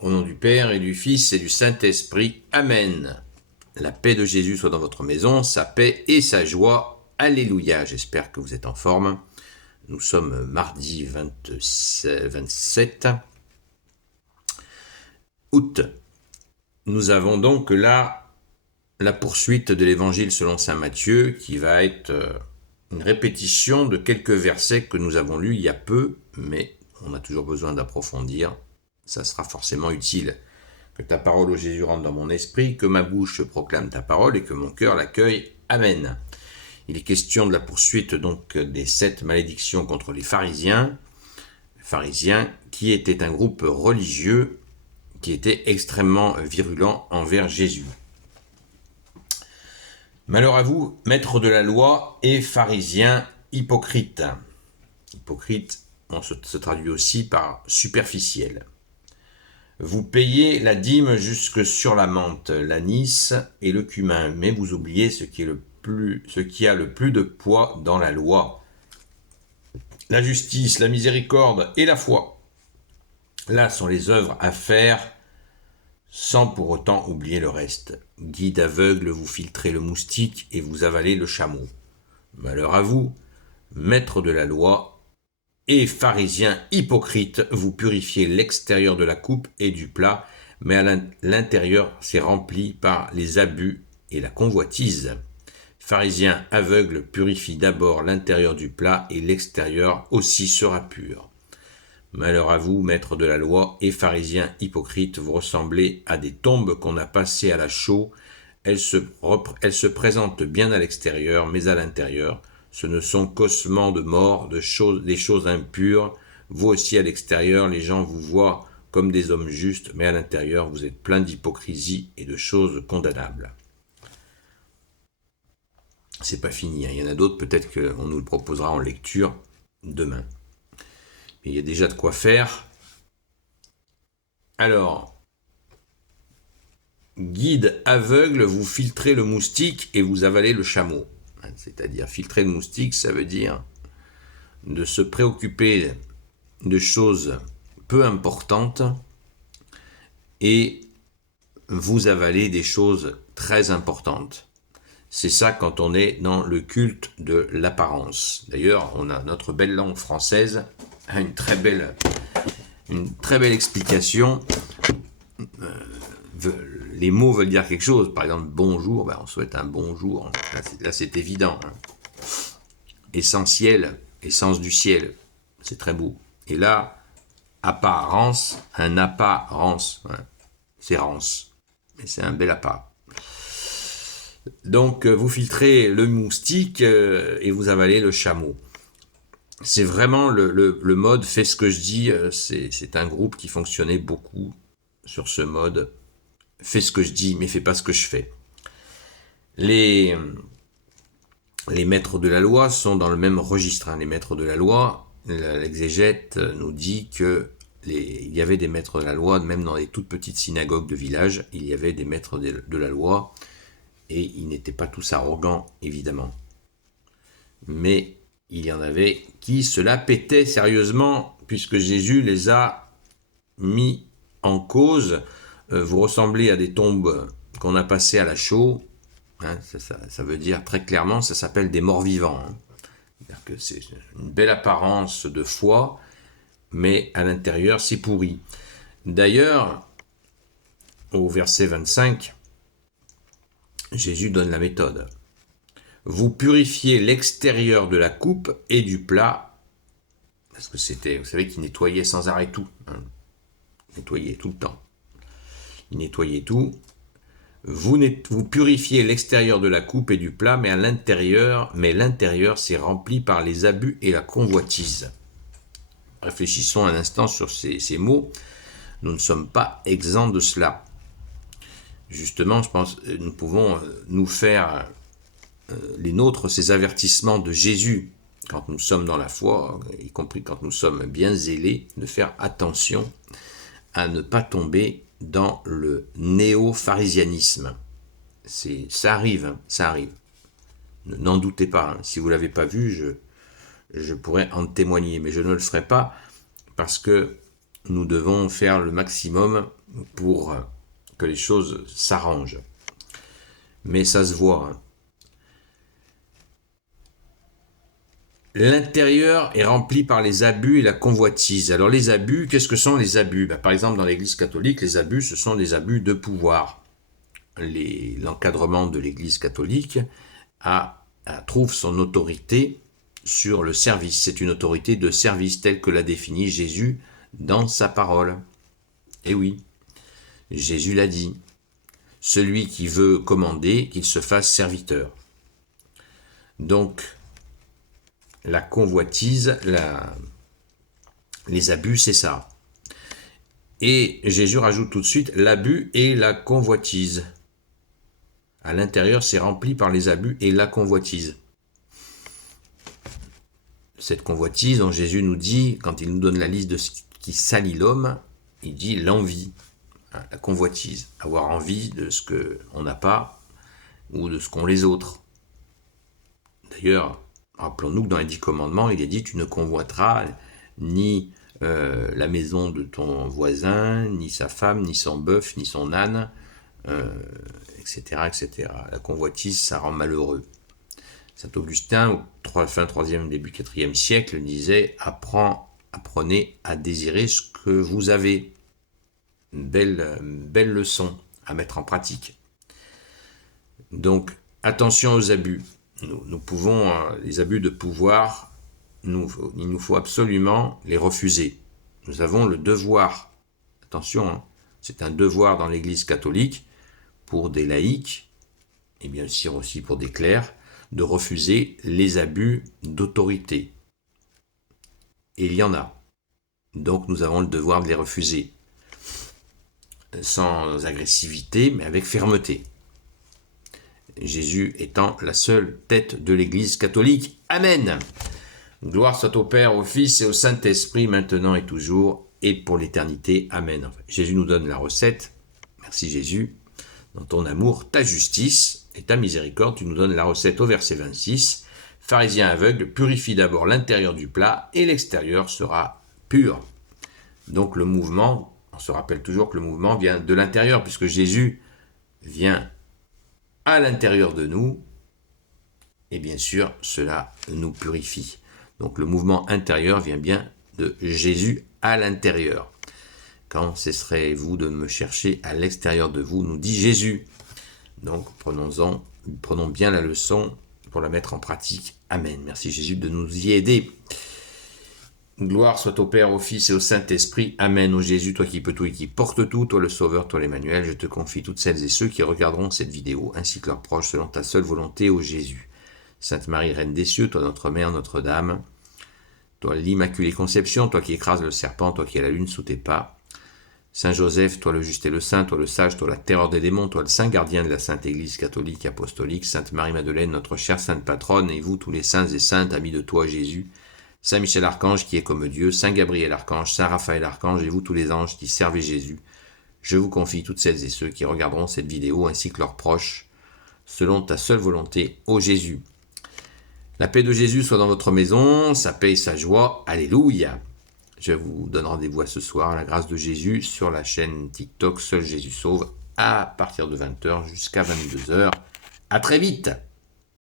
Au nom du Père et du Fils et du Saint-Esprit. Amen. La paix de Jésus soit dans votre maison, sa paix et sa joie. Alléluia. J'espère que vous êtes en forme. Nous sommes mardi 27 août. Nous avons donc là la poursuite de l'évangile selon saint Matthieu qui va être une répétition de quelques versets que nous avons lus il y a peu, mais on a toujours besoin d'approfondir. Ça sera forcément utile. Que ta parole, ô Jésus, rentre dans mon esprit, que ma bouche proclame ta parole et que mon cœur l'accueille. Amen. Il est question de la poursuite donc des 7 malédictions contre les pharisiens. Les pharisiens qui étaient un groupe religieux qui était extrêmement virulent envers Jésus. Malheur à vous, maîtres de la loi et pharisiens hypocrites. Hypocrite, on se traduit aussi par superficiel. Vous payez la dîme jusque sur la menthe, l'anis et le cumin, mais vous oubliez ce qui a le plus de poids dans la loi. La justice, la miséricorde et la foi. Là sont les œuvres à faire, sans pour autant oublier le reste. Guide aveugle, vous filtrez le moustique et vous avalez le chameau. Malheur à vous, maîtres de la loi et pharisiens hypocrites, vous purifiez l'extérieur de la coupe et du plat, mais à l'intérieur c'est rempli par les abus et la convoitise. Pharisiens aveugles, purifient d'abord l'intérieur du plat et l'extérieur aussi sera pur. Malheur à vous, maîtres de la loi et pharisiens hypocrites, vous ressemblez à des tombes qu'on a passées à la chaux. Elles se présentent bien à l'extérieur, mais à l'intérieur, ce ne sont qu'ossements de mort, des choses impures. Vous aussi à l'extérieur, les gens vous voient comme des hommes justes, mais à l'intérieur, vous êtes plein d'hypocrisie et de choses condamnables. C'est pas fini, hein. Il y en a d'autres, peut-être qu'on nous le proposera en lecture demain. Mais il y a déjà de quoi faire. Alors, guide aveugle, vous filtrez le moustique et vous avalez le chameau. C'est-à-dire, filtrer le moustique, ça veut dire de se préoccuper de choses peu importantes et vous avaler des choses très importantes. C'est ça quand on est dans le culte de l'apparence. D'ailleurs, on a notre belle langue française a une très belle explication. Les mots veulent dire quelque chose. Par exemple, bonjour, on souhaite un bonjour. Là, c'est évident. Hein. Essentiel, essence du ciel. C'est très beau. Et là, apparence, un apparence. Hein. C'est rance. Mais c'est un bel appart. Donc, vous filtrez le moustique et vous avalez le chameau. C'est vraiment le mode « fais ce que je dis ». C'est un groupe qui fonctionnait beaucoup sur ce mode « fais ce que je dis, mais fais pas ce que je fais ». Les maîtres de la loi sont dans le même registre. Hein. Les maîtres de la loi, l'exégète nous dit que il y avait des maîtres de la loi, même dans les toutes petites synagogues de village, il y avait des maîtres de la loi, et ils n'étaient pas tous arrogants, évidemment. Mais il y en avait qui se la pétaient sérieusement, puisque Jésus les a mis en cause. Vous ressemblez à des tombes qu'on a passées à la chaux. Hein, ça veut dire très clairement, ça s'appelle des morts vivants. Hein. C'est-à-dire que c'est une belle apparence de foi, mais à l'intérieur, c'est pourri. D'ailleurs, au verset 25, Jésus donne la méthode. Vous purifiez l'extérieur de la coupe et du plat, parce que c'était, vous savez qu'il nettoyait sans arrêt tout. Hein. Nettoyait tout le temps. Il nettoyait tout. Vous purifiez l'extérieur de la coupe et du plat, mais l'intérieur c'est rempli par les abus et la convoitise. Réfléchissons un instant sur ces mots. Nous ne sommes pas exempts de cela. Justement, je pense que nous pouvons nous faire les nôtres, ces avertissements de Jésus, quand nous sommes dans la foi, y compris quand nous sommes bien zélés, de faire attention à ne pas tomber dans le néo-pharisianisme. Ça arrive, ça arrive. N'en doutez pas, hein. Si vous ne l'avez pas vu, je pourrais en témoigner, mais je ne le ferai pas parce que nous devons faire le maximum pour que les choses s'arrangent. Mais ça se voit. Hein. L'intérieur est rempli par les abus et la convoitise. Alors les abus, qu'est-ce que sont les abus? Par exemple, dans l'Église catholique, les abus, ce sont des abus de pouvoir. L'encadrement de l'Église catholique trouve son autorité sur le service. C'est une autorité de service telle que l'a définie Jésus dans sa parole. Et oui, Jésus l'a dit. Celui qui veut commander, qu'il se fasse serviteur. Donc, la convoitise, les abus, c'est ça. Et Jésus rajoute tout de suite l'abus et la convoitise. À l'intérieur, c'est rempli par les abus et la convoitise. Cette convoitise dont Jésus nous dit, quand il nous donne la liste de ce qui salit l'homme, il dit l'envie, la convoitise, avoir envie de ce qu'on n'a pas ou de ce qu'ont les autres. D'ailleurs, rappelons-nous que dans les 10 commandements, il est dit tu ne convoiteras ni la maison de ton voisin, ni sa femme, ni son bœuf, ni son âne, etc., etc. La convoitise, ça rend malheureux. Saint Augustin, fin 3e, début 4e siècle, disait « Apprenez à désirer ce que vous avez ». Une belle leçon à mettre en pratique. Donc, attention aux abus. Nous pouvons, les abus de pouvoir, il nous faut absolument les refuser. Nous avons le devoir, attention, hein, c'est un devoir dans l'Église catholique, pour des laïcs, et bien sûr aussi pour des clercs, de refuser les abus d'autorité. Et il y en a. Donc nous avons le devoir de les refuser. Sans agressivité, mais avec fermeté. Jésus étant la seule tête de l'Église catholique. Amen. Gloire soit au Père, au Fils et au Saint-Esprit, maintenant et toujours, et pour l'éternité. Amen. Enfin, Jésus nous donne la recette. Merci Jésus. Dans ton amour, ta justice et ta miséricorde, tu nous donnes la recette au verset 26. Pharisien aveugle, purifie d'abord l'intérieur du plat et l'extérieur sera pur. Donc le mouvement, on se rappelle toujours que le mouvement vient de l'intérieur, puisque Jésus vient à l'intérieur de nous, et bien sûr, cela nous purifie. Donc le mouvement intérieur vient bien de Jésus à l'intérieur. Quand cesserez-vous de me chercher à l'extérieur de vous, nous dit Jésus. Donc prenons bien la leçon pour la mettre en pratique. Amen. Merci Jésus de nous y aider. Gloire soit au Père, au Fils et au Saint-Esprit. Amen. Ô Jésus, toi qui peux tout et qui porte tout, toi le Sauveur, toi l'Emmanuel, je te confie toutes celles et ceux qui regarderont cette vidéo, ainsi que leurs proches, selon ta seule volonté, ô Jésus. Sainte Marie, Reine des cieux, toi notre Mère, Notre-Dame, toi l'Immaculée Conception, toi qui écrases le serpent, toi qui as la lune sous tes pas. Saint Joseph, toi le juste et le saint, toi le sage, toi la terreur des démons, toi le saint gardien de la Sainte Église catholique et apostolique, Sainte Marie-Madeleine, notre chère Sainte Patronne, et vous tous les saints et saintes, amis de toi Jésus, Saint Michel Archange qui est comme Dieu, Saint Gabriel Archange, Saint Raphaël Archange, et vous tous les anges qui servez Jésus, je vous confie toutes celles et ceux qui regarderont cette vidéo ainsi que leurs proches, selon ta seule volonté, ô Jésus. La paix de Jésus soit dans votre maison, sa paix et sa joie, alléluia. Je vous donne rendez-vous à ce soir, la grâce de Jésus, sur la chaîne TikTok Seul Jésus Sauve, à partir de 20h jusqu'à 22h. À très vite!